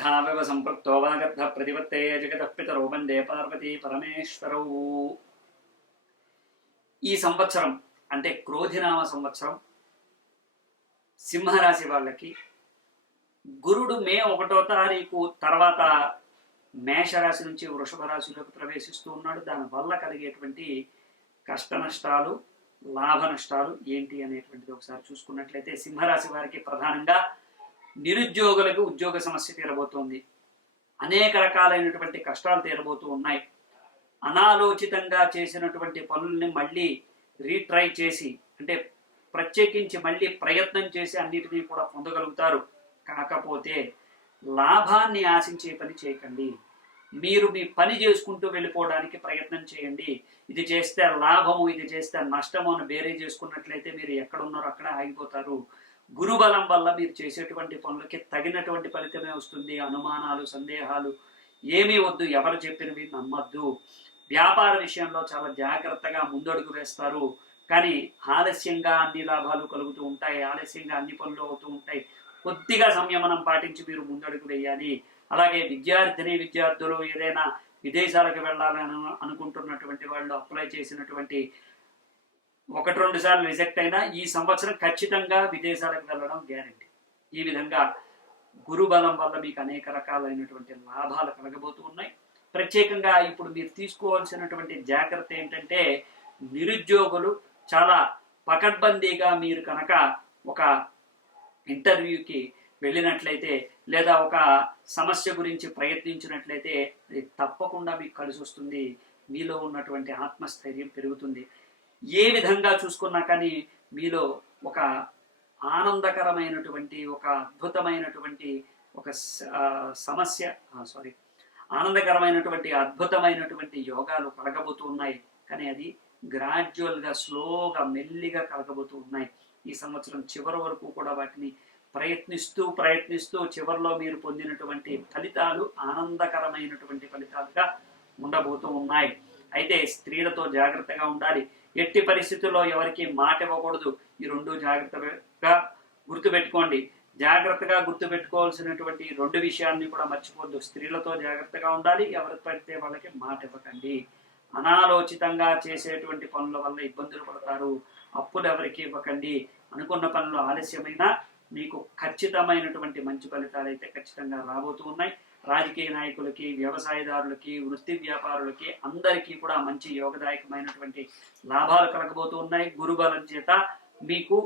వాగర్ధావివ సంపృక్తో వాగర్ధ ప్రతిపత్తే జగతః పితరౌ వందే పార్వతీ పరమేశ్వరౌ. ఈ సంవత్సరం అంటే క్రోధినామ సంవత్సరం సింహరాశి వాళ్ళకి గురుడు మే 1వ తారీఖు తర్వాత మేషరాశి నుంచి వృషభ రాశిలోకి ప్రవేశిస్తూ ఉన్నాడు. దానివల్ల కలిగేటువంటి కష్ట నష్టాలు లాభ నష్టాలు ఏంటి అనేటువంటిది ఒకసారి చూసుకున్నట్లయితే సింహరాశి వారికి ప్రధానంగా నిరుద్యోగులకు ఉద్యోగ సమస్య తీరబోతోంది. అనేక రకాలైనటువంటి కష్టాలు తీరబోతూ ఉన్నాయి. అనాలోచితంగా చేసినటువంటి పనుల్ని మళ్ళీ రీట్రై చేసి అంటే ప్రత్యేకించి మళ్ళీ ప్రయత్నం చేసి అన్నిటినీ కూడా పొందగలుగుతారు. కాకపోతే లాభాన్ని ఆశించే పని చేయకండి. మీరు మీ పని చేసుకుంటూ వెళ్ళిపోవడానికి ప్రయత్నం చేయండి. ఇది చేస్తే లాభము, ఇది చేస్తే నష్టము అని వేరే చేసుకున్నట్లయితే మీరు ఎక్కడున్నారో అక్కడ ఆగిపోతారు. గురుబలం వల్ల మీరు చేసేటువంటి పనులకి తగినటువంటి ఫలితమే వస్తుంది. అనుమానాలు, సందేహాలు ఏమీ వద్దు. ఎవరు చెప్పినవి నమ్మద్దు. వ్యాపార విషయంలో చాలా జాగ్రత్తగా ముందడుగు వేస్తారు. కానీ ఆలస్యంగా అన్ని లాభాలు కలుగుతూ ఉంటాయి. ఆలస్యంగా అన్ని పనులు అవుతూ ఉంటాయి. కొద్దిగా సంయమనం పాటించి మీరు ముందడుగు వేయాలి. అలాగే విద్యార్థులు ఏదైనా విదేశాలకు వెళ్ళాలని అనుకుంటున్నటువంటి వాళ్ళు అప్లై చేసినటువంటి 1-2 సార్లు రిజెక్ట్ అయినా ఈ సంవత్సరం ఖచ్చితంగా విదేశాలకు వెళ్ళడం గ్యారెంటీ. ఈ విధంగా గురుబలం వల్ల మీకు అనేక రకాలైనటువంటి లాభాలు కలగబోతూ ఉన్నాయి. ప్రత్యేకంగా ఇప్పుడు మీరు తీసుకోవాల్సినటువంటి జాగ్రత్త ఏంటంటే నిరుద్యోగులు చాలా పకడ్బందీగా మీరు కనుక ఒక ఇంటర్వ్యూకి వెళ్ళినట్లయితే లేదా ఒక సమస్య గురించి ప్రయత్నించినట్లయితే అది తప్పకుండా మీకు కలిసి వస్తుంది. మీలో ఉన్నటువంటి ఆత్మస్థైర్యం పెరుగుతుంది. ఏ విధంగా చూసుకున్నా కానీ మీలో ఒక ఆనందకరమైనటువంటి ఒక అద్భుతమైనటువంటి ఒక ఆనందకరమైనటువంటి అద్భుతమైనటువంటి యోగాలు కలగబోతూ ఉన్నాయి. కానీ అది గ్రాడ్యువల్గా స్లోగా మెల్లిగా కలగబోతూ ఉన్నాయి. ఈ సంవత్సరం చివరి వరకు కూడా వాటిని ప్రయత్నిస్తూ చివరిలో మీరు పొందినటువంటి ఫలితాలు ఆనందకరమైనటువంటి ఫలితాలుగా ఉండబోతూ ఉన్నాయి. అయితే స్త్రీలతో జాగ్రత్తగా ఉండాలి. ఎట్టి పరిస్థితుల్లో ఎవరికి మాట ఇవ్వకూడదు. ఈ 2 జాగ్రత్తగా గుర్తుపెట్టుకోండి. జాగ్రత్తగా గుర్తుపెట్టుకోవాల్సినటువంటి 2 విషయాల్ని కూడా మర్చిపోవద్దు. స్త్రీలతో జాగ్రత్తగా ఉండాలి. ఎవరికి పడితే వాళ్ళకి మాట ఇవ్వకండి. అనాలోచితంగా చేసేటువంటి పనుల వల్ల ఇబ్బందులు పడతారు. అప్పులు ఎవరికి ఇవ్వకండి. అనుకున్న పనులు ఆలస్యమైనా మీకు ఖచ్చితమైనటువంటి మంచి ఫలితాలు అయితే ఖచ్చితంగా రాబోతూ ఉన్నాయి. రాజకీయ నాయకులకి, వ్యవసాయదారులకి, వృత్తి వ్యాపారులకి అందరికీ కూడా మంచి యోగదాయకమైనటువంటి లాభాలు కలగబోతూ ఉన్నాయి. గురుబలం చేత మీకు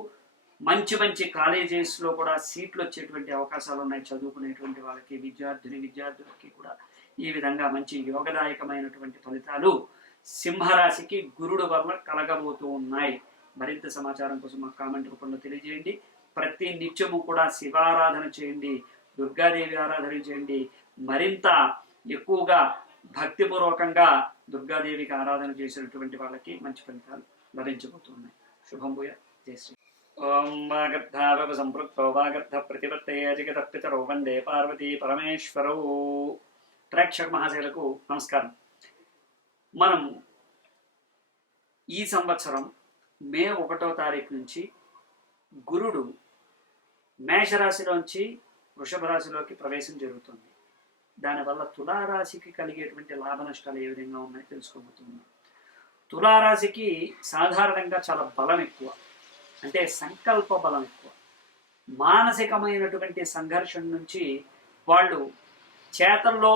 మంచి కాలేజెస్లో కూడా సీట్లు వచ్చేటువంటి అవకాశాలు ఉన్నాయి. చదువుకునేటువంటి వాళ్ళకి, విద్యార్థులకి కూడా ఈ విధంగా మంచి యోగదాయకమైనటువంటి ఫలితాలు సింహరాశికి గురుడు వల్ల కలగబోతూ ఉన్నాయి. మరింత సమాచారం కోసం మా కామెంట్ రూపంలో తెలియజేయండి. ప్రతి నిత్యము కూడా శివారాధన చేయండి, దుర్గాదేవి ఆరాధన చేయండి. మరింత ఎక్కువగా భక్తిపూర్వకంగా దుర్గాదేవికి ఆరాధన చేసినటువంటి వాళ్ళకి మంచి ఫలితాలు లభించబోతున్నాయి. శుభం భూయ. జయ శ్రీ. ఓం వాగర్ధావివ సంపృక్తో వాగర్ధ ప్రతిపత్తయే జగతః పితరౌ వందే పార్వతీ పరమేశ్వరౌ. ప్రేక్షక మహాశయులకు నమస్కారం. మనం ఈ సంవత్సరం మే 1వ తారీఖు నుంచి గురుడు మేషరాశిలోంచి వృషభ రాశిలోకి ప్రవేశం జరుగుతుంది. దానివల్ల తులారాశికి కలిగేటువంటి లాభ నష్టాలు ఏ విధంగా ఉన్నాయో తెలుసుకోబోతున్నాం. తులారాశికి సాధారణంగా చాలా బలం ఎక్కువ, అంటే సంకల్ప బలం ఎక్కువ. మానసికమైనటువంటి సంఘర్షణ నుంచి వాళ్ళు చేతల్లో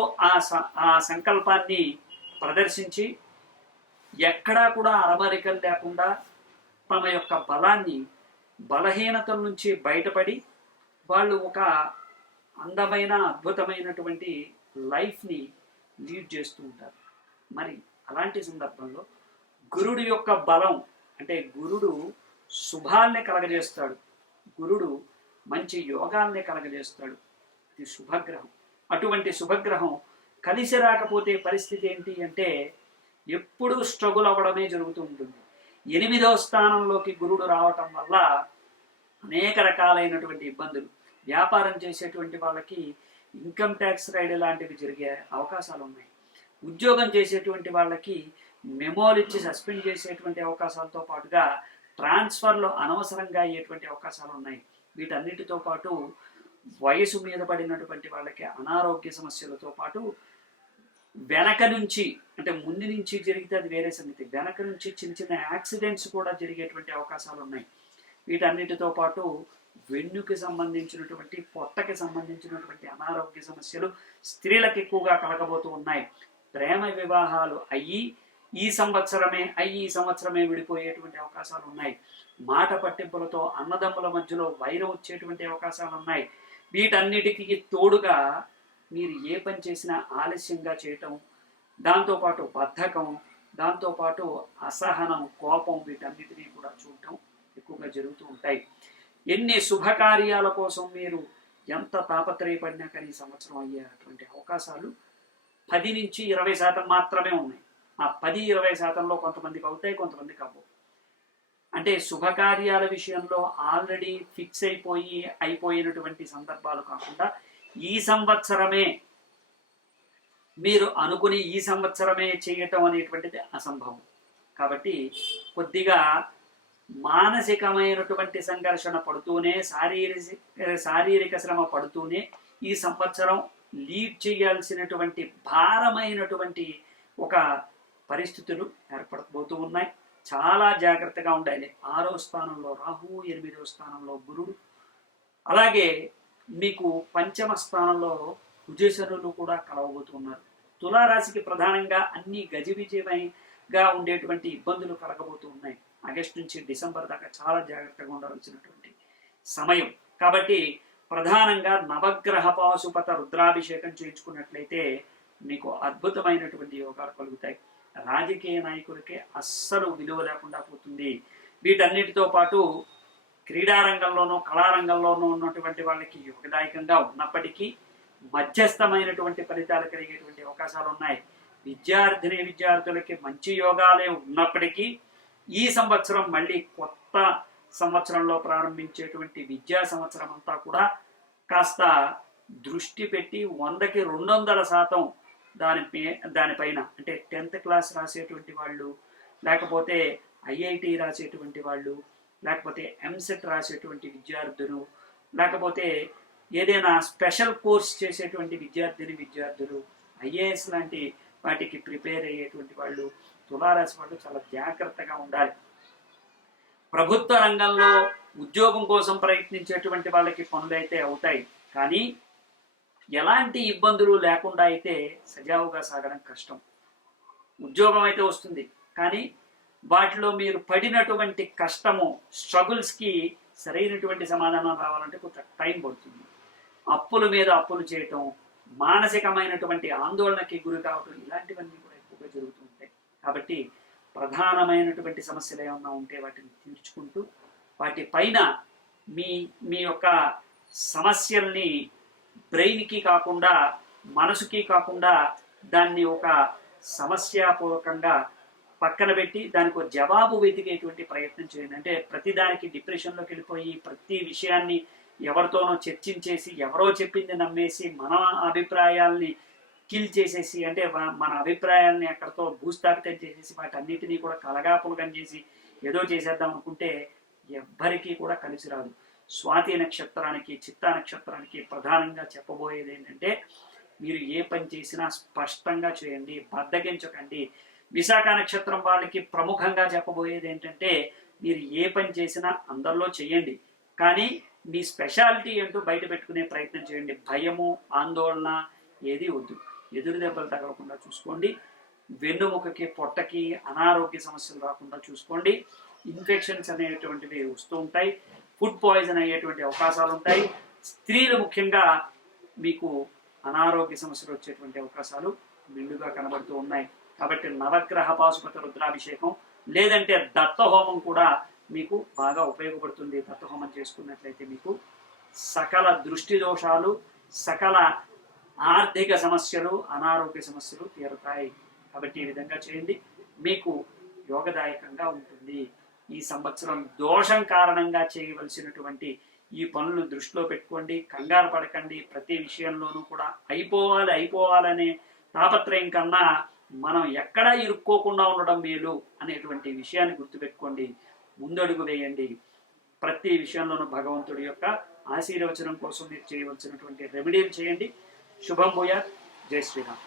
ఆ సంకల్పాన్ని ప్రదర్శించి ఎక్కడా కూడా అరమరికలు లేకుండా తమ యొక్క బలహీనతల నుంచి బయటపడి వాళ్ళు ఒక అందమైన అద్భుతమైనటువంటి లైఫ్ని లీడ్ చేస్తూ ఉంటారు. మరి అలాంటి సందర్భంలో గురుడు యొక్క బలం అంటే గురుడు శుభాల్ని కలగజేస్తాడు. గురుడు మంచి యోగాల్ని కలగజేస్తాడు. ఇది శుభగ్రహం. అటువంటి శుభగ్రహం కలిసి రాకపోతే పరిస్థితి ఏంటి అంటే ఎప్పుడూ స్ట్రగుల్ అవ్వడమే జరుగుతూ ఉంటుంది. 8వ స్థానంలోకి గురుడు రావటం వల్ల అనేక రకాలైనటువంటి ఇబ్బందులు. వ్యాపారం చేసేటువంటి వాళ్ళకి ఇన్కమ్ ట్యాక్స్ రైడ్ లాంటివి జరిగే అవకాశాలు ఉన్నాయి. ఉద్యోగం చేసేటువంటి వాళ్ళకి మెమోలు ఇచ్చి సస్పెండ్ చేసేటువంటి అవకాశాలతో పాటుగా ట్రాన్స్ఫర్లో అనవసరంగా అయ్యేటువంటి అవకాశాలు ఉన్నాయి. వీటన్నిటితో పాటు వయసు మీద పడినటువంటి వాళ్ళకి అనారోగ్య సమస్యలతో పాటు వెనక నుంచి, అంటే ముందు నుంచి జరిగితే అది వేరే సంగతి, వెనక నుంచి చిన్న చిన్న యాక్సిడెంట్స్ కూడా జరిగేటువంటి అవకాశాలు ఉన్నాయి. వీటన్నిటితో పాటు వెన్నుకి సంబంధించినటువంటి, పొట్టకి సంబంధించినటువంటి అనారోగ్య సమస్యలు స్త్రీలకు ఎక్కువగా కలగబోతూ ఉన్నాయి. ప్రేమ వివాహాలు ఈ సంవత్సరమే విడిపోయేటువంటి అవకాశాలు ఉన్నాయి. మాట పట్టింపులతో అన్నదమ్ముల మధ్యలో వైరం వచ్చేటువంటి అవకాశాలు ఉన్నాయి. వీటన్నిటికీ తోడుగా మీరు ఏ పని చేసినా ఆలస్యంగా చేయటం, దాంతోపాటు బద్ధకం, దాంతోపాటు అసహనం, కోపం, వీటన్నిటినీ కూడా చూడటం ఎక్కువగా జరుగుతూ ఉంటాయి. ఎన్ని శుభకార్యాల కోసం మీరు ఎంత తాపత్రయపడినా కానీ సంవత్సరం అయ్యేటువంటి అవకాశాలు 10 నుంచి 20% మాత్రమే ఉన్నాయి. ఆ 10-20%లో కొంతమందికి అవుతాయి, కొంతమందికి అవ్వవు. అంటే శుభకార్యాల విషయంలో ఆల్రెడీ ఫిక్స్ అయిపోయినటువంటి సందర్భాలు కాకుండా ఈ సంవత్సరమే మీరు అనుకుని ఈ సంవత్సరమే చేయటం అనేటువంటిది అసంభవం. కాబట్టి కొద్దిగా మానసికమైనటువంటి సంఘర్షణ పడుతూనే, శారీరక శ్రమ పడుతూనే ఈ సంవత్సరం లీడ్ చేయాల్సినటువంటి భారమైనటువంటి ఒక పరిస్థితులు ఏర్పడబోతూ ఉన్నాయి. చాలా జాగ్రత్తగా ఉండాలి. 6వ స్థానంలో రాహు, 8వ స్థానంలో గురుడు, అలాగే మీకు 5వ స్థానంలో కుజశనులు కూడా కలవబోతున్నారు. తులారాశికి ప్రధానంగా అన్ని గజిబిజిగా ఉండేటువంటి ఇబ్బందులు కలగబోతూ ఉన్నాయి. ఆగస్టు నుంచి డిసెంబర్ దాకా చాలా జాగ్రత్తగా ఉండవలసినటువంటి సమయం. కాబట్టి ప్రధానంగా నవగ్రహ పాశుపత రుద్రాభిషేకం చేయించుకున్నట్లయితే మీకు అద్భుతమైనటువంటి యోగాలు కలుగుతాయి. రాజకీయ నాయకులకే అస్సలు విలువ లేకుండా పోతుంది. వీటన్నిటితో పాటు క్రీడారంగంలోనూ కళారంగంలోనూ ఉన్నటువంటి వాళ్ళకి యోగదాయకంగా ఉన్నప్పటికీ మధ్యస్థమైనటువంటి ఫలితాలు కలిగేటువంటి అవకాశాలు ఉన్నాయి. విద్యార్థులకి మంచి యోగాలే ఉన్నప్పటికీ ఈ సంవత్సరం మళ్ళీ కొత్త సంవత్సరంలో ప్రారంభించేటువంటి విద్యా సంవత్సరం అంతా కూడా కాస్త దృష్టి పెట్టి 100కి 200% దానిపైన, అంటే 10th క్లాస్ రాసేటువంటి వాళ్ళు, లేకపోతే ఐఐటి రాసేటువంటి వాళ్ళు, లేకపోతే ఎంసెట్ రాసేటువంటి విద్యార్థులు, లేకపోతే ఏదైనా స్పెషల్ కోర్స్ చేసేటువంటి విద్యార్థులు, ఐఏఎస్ లాంటి వాటికి ప్రిపేర్ అయ్యేటువంటి వాళ్ళు, తులారాశి వాళ్ళు చాలా జాగ్రత్తగా ఉండాలి. ప్రభుత్వ రంగంలో ఉద్యోగం కోసం ప్రయత్నించేటువంటి వాళ్ళకి పనులు అయితే అవుతాయి, కానీ ఎలాంటి ఇబ్బందులు లేకుండా అయితే సజావుగా సాగడం కష్టం. ఉద్యోగం అయితే వస్తుంది, కానీ వాటిలో మీరు పడినటువంటి కష్టము, స్ట్రగుల్స్కి సరైనటువంటి సమాధానం రావాలంటే కొంత టైం పడుతుంది. అప్పుల మీద అప్పులు చేయటం, మానసికమైనటువంటి ఆందోళనకి గురి కావటం, ఇలాంటివన్నీ కూడా ఎక్కువగా జరుగుతూ ఉంటాయి. కాబట్టి ప్రధానమైనటువంటి సమస్యలు ఏమన్నా ఉంటే వాటిని తీర్చుకుంటూ, వాటిపైన మీ యొక్క సమస్యల్ని బ్రెయిన్కి కాకుండా, మనసుకి కాకుండా, దాన్ని ఒక సమస్యాపూర్వకంగా పక్కన పెట్టి దానికి ఒక జవాబు వెతికేటువంటి ప్రయత్నం చేయండి. అంటే ప్రతిదానికి డిప్రెషన్లోకి వెళ్ళిపోయి ప్రతి విషయాన్ని ఎవరితోనో చర్చించేసి, ఎవరో చెప్పింది నమ్మేసి, మన అభిప్రాయాల్ని కిల్ చేసేసి, అంటే మన అభిప్రాయాల్ని అక్కడితో భూస్థాపితం చేసేసి వాటన్నిటినీ కూడా కలగాపులగం చేసి ఏదో చేసేద్దాం అనుకుంటే ఎవ్వరికీ కూడా కలిసి రాదు. స్వాతి నక్షత్రానికి, చిత్తా నక్షత్రానికి ప్రధానంగా చెప్పబోయేది ఏంటంటే, మీరు ఏ పని చేసినా స్పష్టంగా చేయండి, బద్దగించకండి. విశాఖ నక్షత్రం వాళ్ళకి ప్రముఖంగా చెప్పబోయేది ఏంటంటే, మీరు ఏ పని చేసినా అందరిలో చేయండి, కానీ మీ స్పెషాలిటీ ఏంటో బయట పెట్టుకునే ప్రయత్నం చేయండి. భయము, ఆందోళన ఏది వద్దు. ఎదురు దెబ్బలు తగలకుండా చూసుకోండి. వెన్నుముకకి, పొట్టకి అనారోగ్య సమస్యలు రాకుండా చూసుకోండి. ఇన్ఫెక్షన్స్ అనేటువంటివి వస్తూ ఉంటాయి. ఫుడ్ పాయిజన్ అయ్యేటువంటి అవకాశాలు ఉంటాయి. స్త్రీలు ముఖ్యంగా మీకు అనారోగ్య సమస్యలు వచ్చేటువంటి అవకాశాలు మెండుగా కనబడుతూ ఉన్నాయి. కాబట్టి నవగ్రహ పాశుపత రుద్రాభిషేకం లేదంటే దత్తహోమం కూడా మీకు బాగా ఉపయోగపడుతుంది. దత్తహోమం చేసుకున్నట్లయితే మీకు సకల దృష్టి దోషాలు, సకల ఆర్థిక సమస్యలు, అనారోగ్య సమస్యలు తీరుతాయి. కాబట్టి ఈ విధంగా చేయండి, మీకు యోగదాయకంగా ఉంటుంది. ఈ సంవత్సరం దోషం కారణంగా చేయవలసినటువంటి ఈ పనులను దృష్టిలో పెట్టుకోండి. కంగారు పడకండి. ప్రతి విషయంలోనూ కూడా అయిపోవాలనే తాపత్రయం కన్నా మనం ఎక్కడా ఇరుక్కోకుండా ఉండడం మేలు అనేటువంటి విషయాన్ని గుర్తుపెట్టుకోండి. ముందడుగు వేయండి. ప్రతి విషయంలోనూ భగవంతుడి యొక్క ఆశీర్వచనం కోసం మీరు చేయవలసినటువంటి రెమెడీలు చేయండి. శుభం భూయాత్. జై శ్రీరామ్.